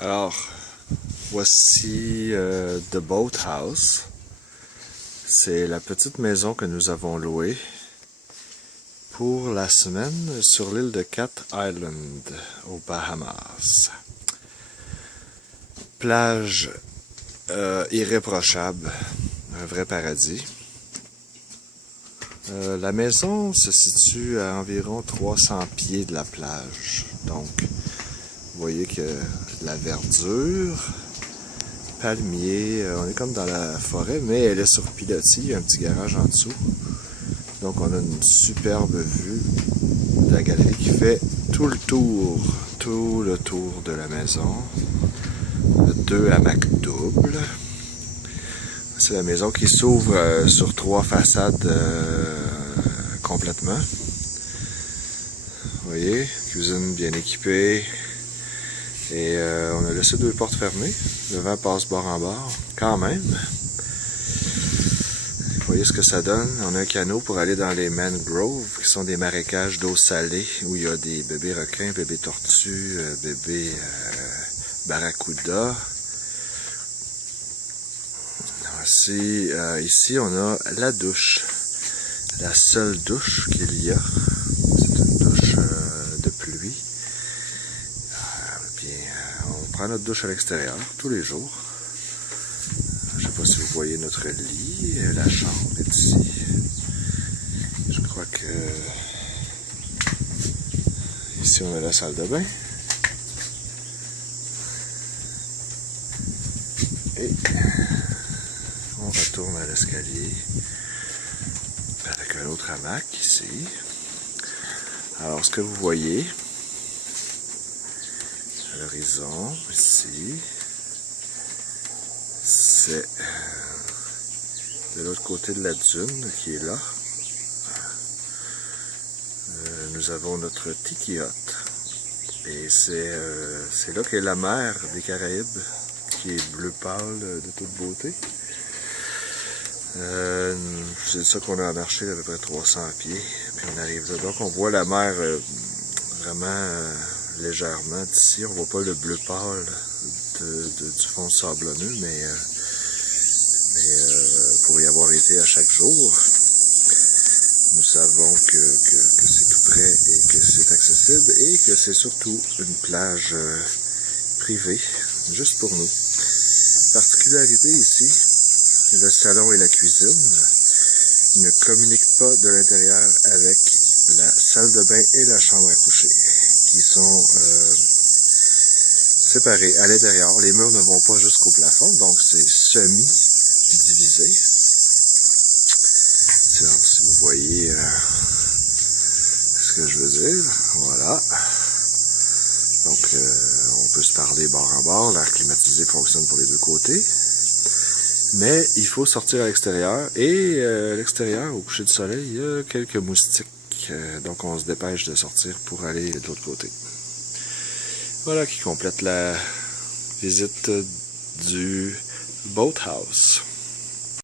Alors, voici The Boathouse. C'est la petite maison que nous avons louée pour la semaine sur l'île de Cat Island, aux Bahamas. Plage irréprochable, un vrai paradis. La maison se situe à environ 300 pieds de la plage. Donc, vous voyez que la verdure, palmiers, on est comme dans la forêt, mais elle est sur pilotis, il y a un petit garage en dessous. Donc on a une superbe vue de la galerie qui fait tout le tour de la maison. 2 hamacs doubles. C'est la maison qui s'ouvre sur 3 façades complètement. Vous voyez, cuisine bien équipée. Et on a laissé 2 portes fermées. Le vent passe bord en bord, quand même. Vous voyez ce que ça donne. On a un canot pour aller dans les mangroves, qui sont des marécages d'eau salée, où il y a des bébés requins, bébés tortues, bébés barracudas. Ici, on a la douche. La seule douche qu'il y a. C'est une douche de pluie. On prend notre douche à l'extérieur tous les jours. Je ne sais pas si vous voyez notre lit. La chambre est ici. Je crois que ici on a la salle de bain. Et on retourne à l'escalier avec un autre hamac ici. Alors ce que vous voyez à l'horizon ici, c'est de l'autre côté de la dune qui est là. Nous avons notre tiki hut. Et c'est là qu'est la mer des Caraïbes, qui est bleu pâle de toute beauté. C'est ça qu'on a marché à peu près 300 pieds. Puis on arrive là. Donc on voit la mer vraiment légèrement d'ici. On voit pas le bleu pâle du fond sablonneux, mais pour y avoir été à chaque jour, nous savons que c'est tout près et que c'est accessible et que c'est surtout une plage privée, juste pour nous. Particularité ici, le salon et la cuisine ne communiquent pas de l'intérieur avec la salle de bain et la chambre à coucher, qui sont séparés à l'intérieur. Les murs ne vont pas jusqu'au plafond, donc c'est semi-divisé. Alors, si vous voyez ce que je veux dire, voilà. Donc, on peut se parler bord en bord. L'air climatisé fonctionne pour les 2 côtés. Mais il faut sortir à l'extérieur. Et à l'extérieur, au coucher du soleil, il y a quelques moustiques. Donc, on se dépêche de sortir pour aller de l'autre côté. Voilà qui complète la visite du Boathouse.